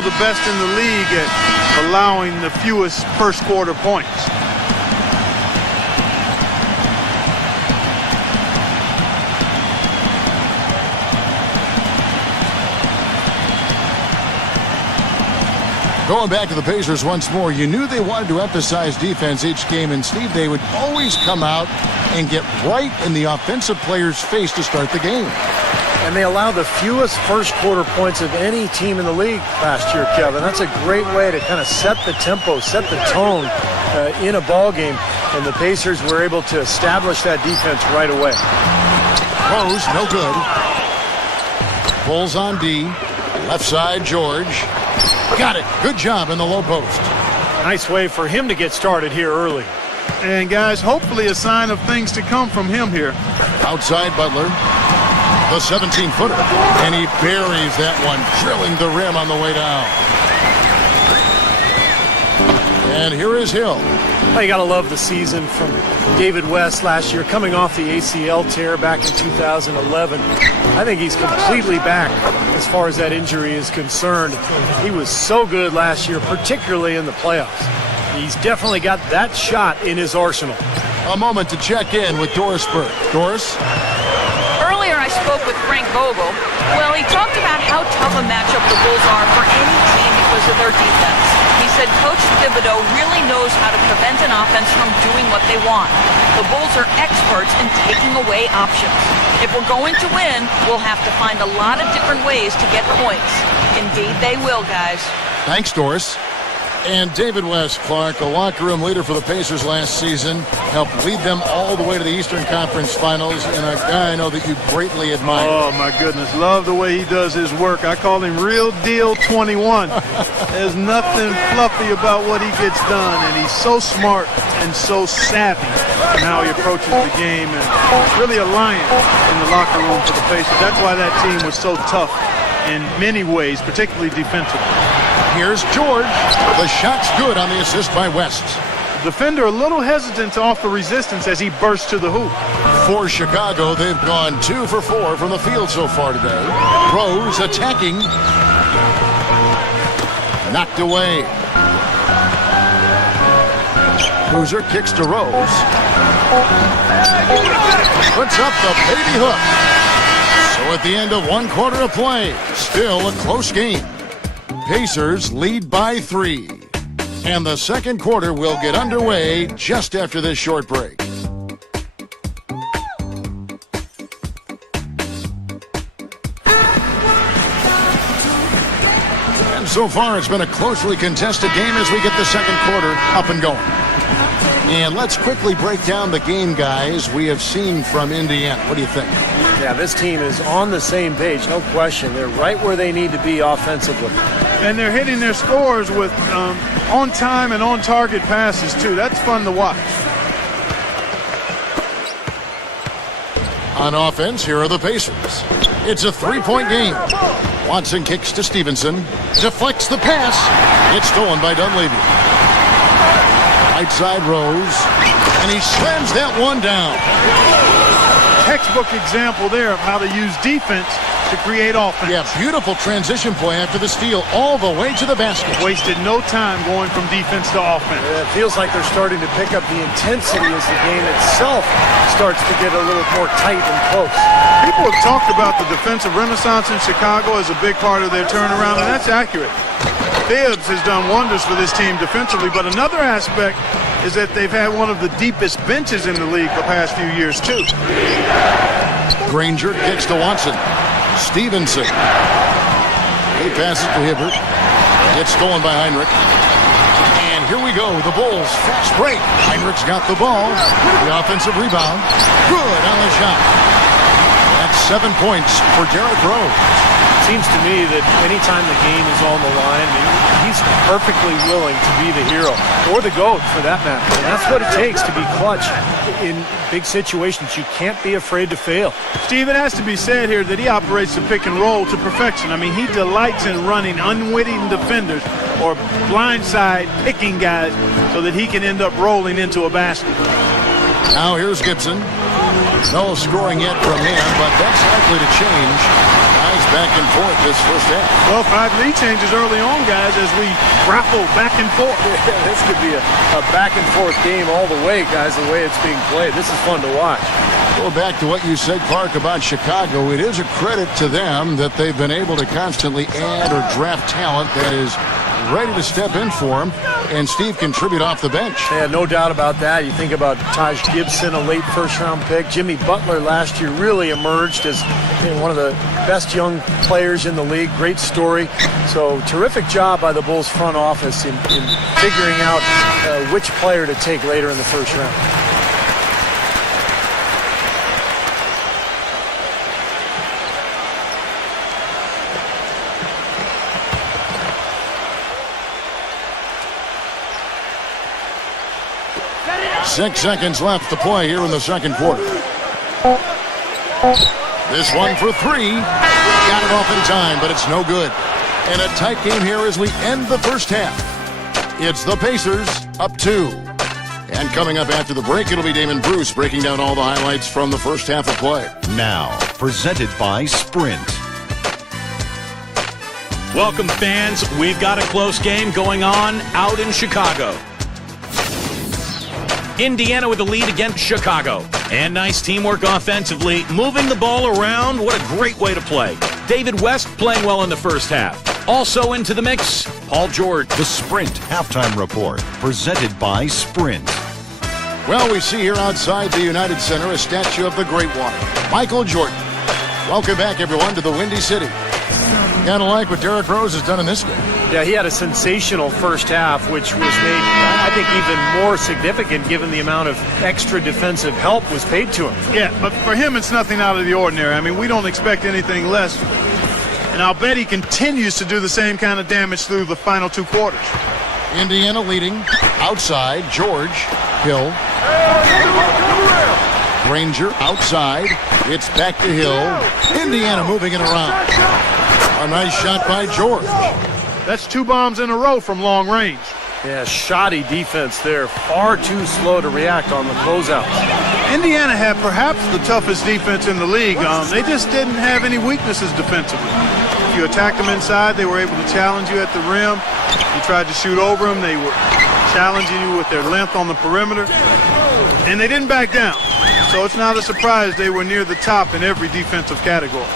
of the best in the league at allowing the fewest first quarter points. Going back to the Pacers once more, you knew they wanted to emphasize defense each game, and Steve, they would always come out and get right in the offensive player's face to start the game. And they allow the fewest first quarter points of any team in the league last year, Kevin. That's a great way to kind of set the tempo, set the tone in a ball game. And the Pacers were able to establish that defense right away. Rose, no good. Bulls on D. Left side, George. Got it. Good job in the low post. Nice way for him to get started here early. And guys, hopefully a sign of things to come from him here. Outside Butler. The 17-footer. And he buries that one, drilling the rim on the way down. And here is Hill. Well, you got to love the season from David West last year, coming off the ACL tear back in 2011. I think he's completely back as far as that injury is concerned. He was so good last year, particularly in the playoffs. He's definitely got that shot in his arsenal. A moment to check in with Doris Burke. Doris? Earlier I spoke with Frank Vogel. Well, he talked about how tough a matchup the Bulls are for any team because of their defense. He said Coach Thibodeau really knows how to prevent an offense from doing what they want. The Bulls are experts in taking away options. If we're going to win, we'll have to find a lot of different ways to get points. Indeed they will, guys. Thanks, Doris. And David West, Clark, a locker room leader for the Pacers last season, helped lead them all the way to the Eastern Conference Finals, and a guy I know that you greatly admire. Oh, my goodness. Love the way he does his work. I call him Real Deal 21. There's nothing fluffy about what he gets done, and he's so smart and so savvy in how he approaches the game, and really a lion in the locker room for the Pacers. That's why that team was so tough in many ways, particularly defensively. Here's George. The shot's good on the assist by West. Defender a little hesitant to offer resistance as he bursts to the hoop. For Chicago, they've gone 2 for 4 from the field so far today. Rose attacking. Knocked away. Boozer kicks to Rose. Puts up the baby hook. So at the end of one quarter of play, still a close game. Pacers lead by 3. And the second quarter will get underway just after this short break. And so far it's been a closely contested game as we get the second quarter up and going. And let's quickly break down the game, guys, we have seen from Indiana. What do you think? Yeah, this team is on the same page, no question. They're right where they need to be offensively. And they're hitting their scores with on-time and on-target passes, too. That's fun to watch. On offense, here are the Pacers. It's a three-point game. Watson kicks to Stevenson. Deflects the pass. It's stolen by Dunleavy. Right side Rose. And he slams that one down. Textbook example there of how to use defense to create offense. Yeah, beautiful transition play after the steal all the way to the basket. Wasted no time going from defense to offense. It feels like they're starting to pick up the intensity as the game itself starts to get a little more tight and close. People have talked about the defensive renaissance in Chicago as a big part of their turnaround, and that's accurate. Tibbs has done wonders for this team defensively, but another aspect is that they've had one of the deepest benches in the league the past few years, too. Granger kicks to Watson. Stevenson. He passes to Hibbert. It's stolen by Heinrich. And here we go. The Bulls fast break. Heinrich's got the ball. The offensive rebound. Good on the shot. That's 7 points for Derrick Rose. Seems to me that anytime the game is on the line, he's perfectly willing to be the hero, or the GOAT for that matter. And that's what it takes to be clutch in big situations. You can't be afraid to fail. Steve, it has to be said here that he operates the pick and roll to perfection. I mean, he delights in running unwitting defenders or blindside picking guys so that he can end up rolling into a basket. Now here's Gibson. No scoring yet from him, but that's likely to change. nice back and forth this first half. Well, 5 lead changes early on, guys, as we grapple back and forth. This could be a back and forth game all the way, guys, the way it's being played. This is fun to watch. Go back to what you said, Clark, about Chicago. It is a credit to them that they've been able to constantly add or draft talent that is ready to step in for them, and Steve contribute off the bench. Yeah, no doubt about that. You think about Taj Gibson, a late first-round pick. Jimmy Butler last year really emerged as one of the best young players in the league. Great story. So terrific job by the Bulls front office in figuring out which player to take later in the first round. Six seconds left to play here in the second quarter. This one for three. Got it off in time, but it's no good. And a tight game here as we end the first half. It's the Pacers up 2. And coming up after the break, it'll be Damon Bruce breaking down all the highlights from the first half of play. Now, presented by Sprint. Welcome, fans. We've got a close game going on out in Chicago. Indiana with the lead against Chicago. And nice teamwork offensively. Moving the ball around, what a great way to play. David West playing well in the first half. Also into the mix, Paul George. The Sprint Halftime Report, presented by Sprint. Well, we see here outside the United Center a statue of the Great One, Michael Jordan. Welcome back, everyone, to the Windy City. Kind of like what Derrick Rose has done in this game. Yeah, he had a sensational first half, which was made, I think, even more significant given the amount of extra defensive help was paid to him. Yeah, but for him, it's nothing out of the ordinary. I mean, we don't expect anything less. And I'll bet he continues to do the same kind of damage through the final 2 quarters. Indiana leading outside. George, Hill. Granger outside. It's back to Hill. Indiana moving it around. A nice shot by George. That's 2 bombs in a row from long range. Yeah, shoddy defense there. Far too slow to react on the closeouts. Indiana had perhaps the toughest defense in the league. They just didn't have any weaknesses defensively. If you attacked them inside, they were able to challenge you at the rim. You tried to shoot over them, they were challenging you with their length on the perimeter. And they didn't back down. So it's not a surprise they were near the top in every defensive category.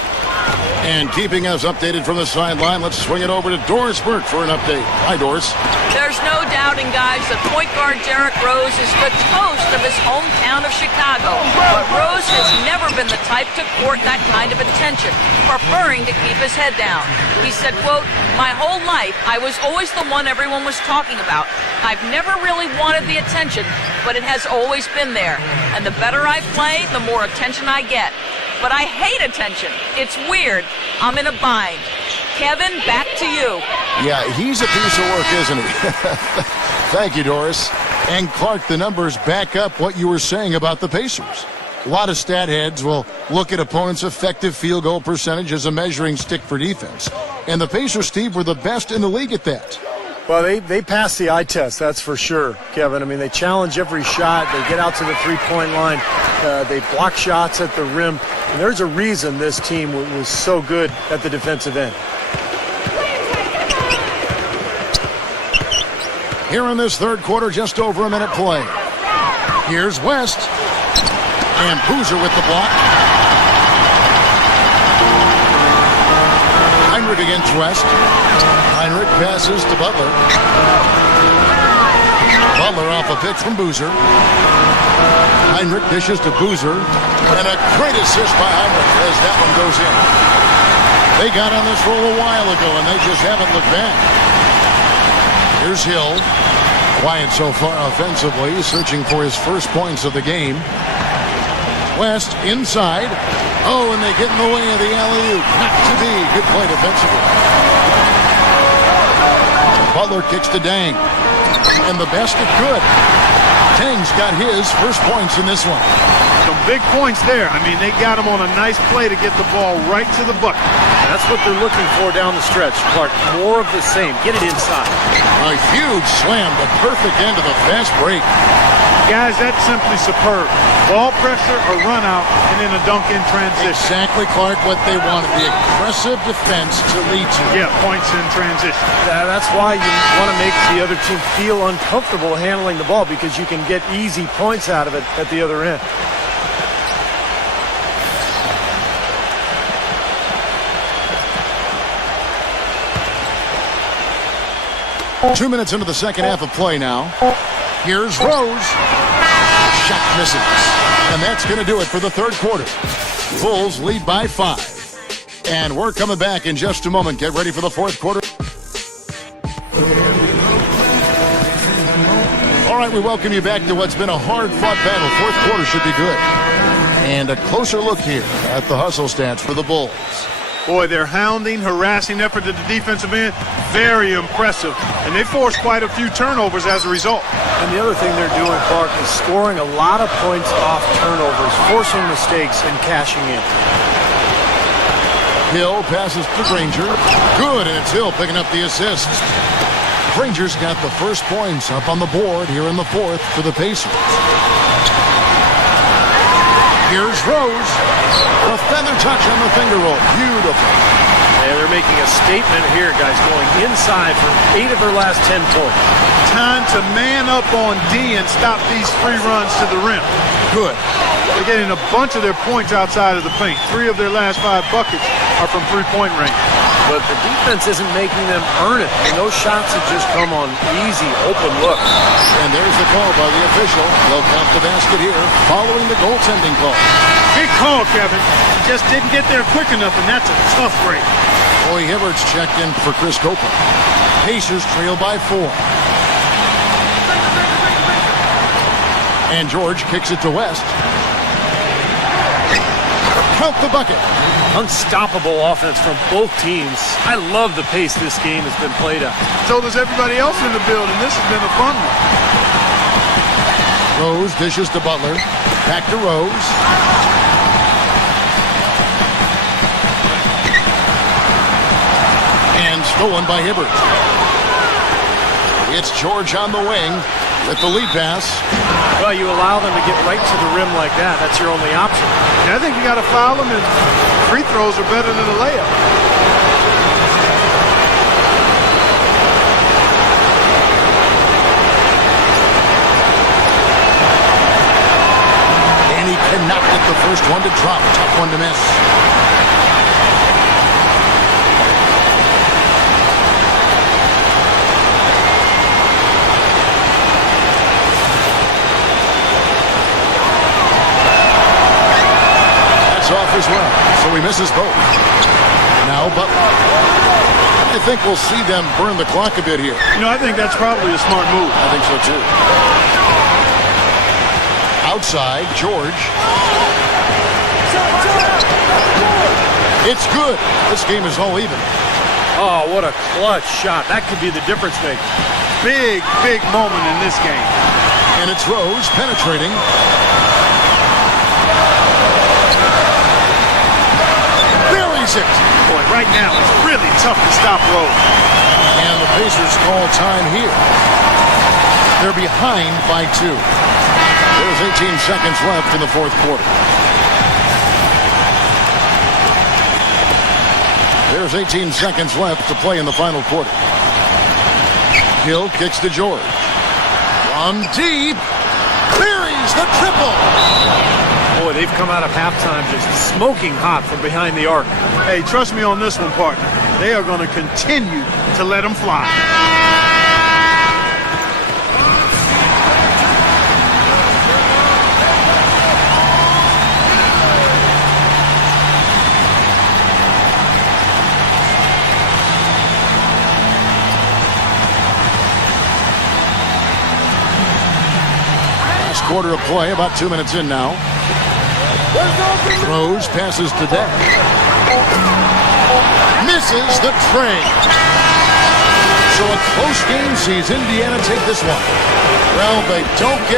And keeping us updated from the sideline, let's swing it over to Doris Burke for an update. Hi, Doris. There's no doubting, guys, that point guard Derrick Rose is the toast of his hometown of Chicago. But Rose has never been the type to court that kind of attention, preferring to keep his head down. He said, quote, "My whole life, I was always the one everyone was talking about. I've never really wanted the attention, but it has always been there. And the better I play, the more attention I get. But I hate attention. It's weird. I'm in a bind." Kevin, back to you. Yeah, he's a piece of work, isn't he? Thank you, Doris. And Clark, the numbers back up what you were saying about the Pacers. A lot of stat heads will look at opponents' effective field goal percentage as a measuring stick for defense. And the Pacers, Steve, were the best in the league at that. Well, they pass the eye test, that's for sure, Kevin. I mean, they challenge every shot. They get out to the three-point line. They block shots at the rim. And there's a reason this team was so good at the defensive end. Here in this third quarter, just over a minute play. Here's West. And Boozer with the block. Heinrich against West. Heinrich passes to Butler. Butler off a pick from Boozer. Heinrich dishes to Boozer. And a great assist by Heinrich as that one goes in. They got on this roll a while ago, and they just haven't looked back. Here's Hill. Quiet so far offensively, searching for his first points of the game. West inside. Oh, and they get in the way of the alley-oop. Not to be. Good play defensively. Butler kicks to Dang. And the best it could. Dang's got his first points in this one. Some big points there. I mean, they got him on a nice play to get the ball right to the bucket. That's what they're looking for down the stretch, Clark. More of the same. Get it inside. A huge slam, the perfect end of the fast break. Guys, that's simply superb. Ball pressure, a run out, and then a dunk in transition. Exactly, Clark, what they wanted. The aggressive defense to lead to. Yeah, points in transition. That's why you want to make the other team feel uncomfortable handling the ball, because you can get easy points out of it at the other end. Two minutes into the second half of play now. Here's Rose. Shot misses. And that's going to do it for the third quarter. Bulls lead by 5. And we're coming back in just a moment. Get ready for the fourth quarter. All right, we welcome you back to what's been a hard-fought battle. Fourth quarter should be good. And a closer look here at the hustle stats for the Bulls. Boy, their hounding, harassing effort at the defensive end, very impressive. And they forced quite a few turnovers as a result. And the other thing they're doing, Clark, is scoring a lot of points off turnovers, forcing mistakes and cashing in. Hill passes to Granger. Good, and it's Hill picking up the assist. Granger's got the first points up on the board here in the fourth for the Pacers. Here's Rose. The feather touch on the finger roll. Beautiful. And they're making a statement here, guys, going inside for 8 of their last 10 points. Time to man up on D and stop these free runs to the rim. Good. They're getting a bunch of their points outside of the paint. 3 of their last 5 buckets are from three-point range. But the defense isn't making them earn it. I mean, those shots have just come on easy, open looks. And there's the call by the official. They'll count the basket here following the goaltending call. Big call, Kevin. He just didn't get there quick enough, and that's a tough break. Boy, Hibbert's checked in for Chris Copeland. Pacers trail by 4. And George kicks it to West. Count the bucket. Unstoppable offense from both teams. I love the pace this game has been played at. So does everybody else in the building. This has been a fun one. Rose dishes to Butler. Back to Rose. And stolen by Hibbert. It's George on the wing with the lead pass. Well, you allow them to get right to the rim like that. That's your only option. Yeah, I think you got to foul them, and free throws are better than a layup. And he cannot get the first one to drop. Tough one to miss. Off as well, so he misses both. Now Butler. I think we'll see them burn the clock a bit here. You know, I think that's probably a smart move. I think so too. Outside, George. It's good. This game is all even. Oh, what a clutch shot. That could be the difference maker. Big, big moment in this game. And it's Rose penetrating. It. Boy, right now it's really tough to stop Rose. And the Pacers call time here. They're behind by 2. There's 18 seconds left in the fourth quarter. There's 18 seconds left to play in the final quarter. Hill kicks to George. From deep. Cleary's the triple. Boy, they've come out of halftime just smoking hot from behind the arc. Hey, trust me on this one, partner. They are going to continue to let them fly. Last quarter of play, about 2 minutes in now. Rose passes to Deck. Misses the tray. So a close game sees Indiana take this one. Well, they don't get